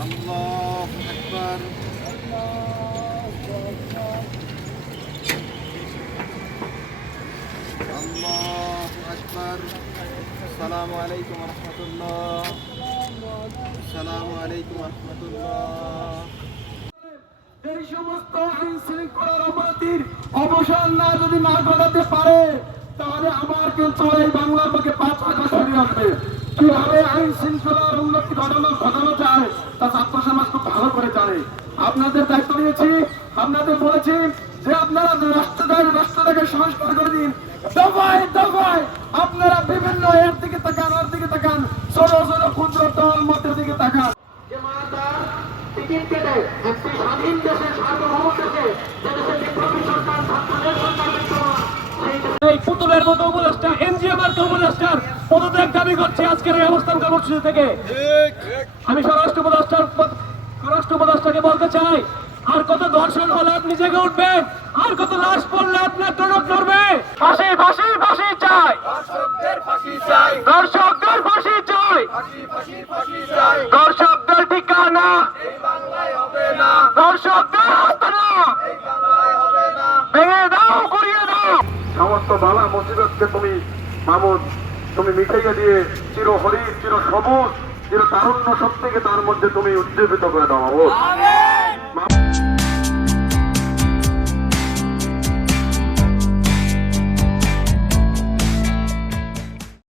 আল্লাহ আকবার। আল্লাহ আকবার। আসসালামু আলাইকুম রহমতুল্লাহ। আসসালামু আলাইকুম রহমতুল্লাহ। এই সমস্ত আইন শৃঙ্খলার অবনতির অবসান না যদি না ঘটাতে পারে, তাহলে আমার কিন্তু এই বাংলার বুকে পাঁচ টাকা সরিয়ে আসবে কীভাবে আইন শৃঙ্খলার উন্নতি ঘটানো ঘটানো যায়, তা ছাত্র সমাজ খুব ভালো করে জানে। আপনাদের দায়িত্ব নিয়েছি, আপনাদের বলেছি যে আপনারা রাষ্ট্রদায় রাষ্ট্রটাকে সংস্কার করে দিন। দফায় দফায় আপনারা বিভিন্ন এর দিকে তাকান, ওর দিকে তাকান। ছোট ছোট ক্ষুদ্র দল মতের দিকে তাকান। যে মাতার টিকিট কেটে একটি স্বাধীন দেশের সার্বভৌম দেশে, যে দেশে বিপ্লবী সরকার, ছাত্রদের সরকার বিদ্যমান সেই পুতুলের মতো উপদেষ্টা এনজিএম আর উপদেষ্টার দাবি করছে আজকের এই অবস্থান কর্মসূচি থেকে। আমি স্বরাষ্ট্র উপদেষ্টার স্বরাষ্ট্র উপদেষ্টাকে বলতে চাই আর কত ধর্ষণ হলে আপনি জেগে উঠবেন আর কত লাশ পড়লে আপনার টনক নড়বে ফাঁসি ফাঁসি ফাঁসি চাই। দর্শকদের ফাঁসি চাই। দর্শকদের ঠিকানা। দর্শকদের আস্তানা ভেঙে দাও গুড়িয়ে দাও। সমস্ত বালা মুসিবতকে তুমি মামুদ তুমি মিটাইয়ে দিয়ে চির হরিণ, চির সবুজ, চির তারুণ্য শক্তিকে তার মধ্যে তুমি উজ্জীবিত করে দাও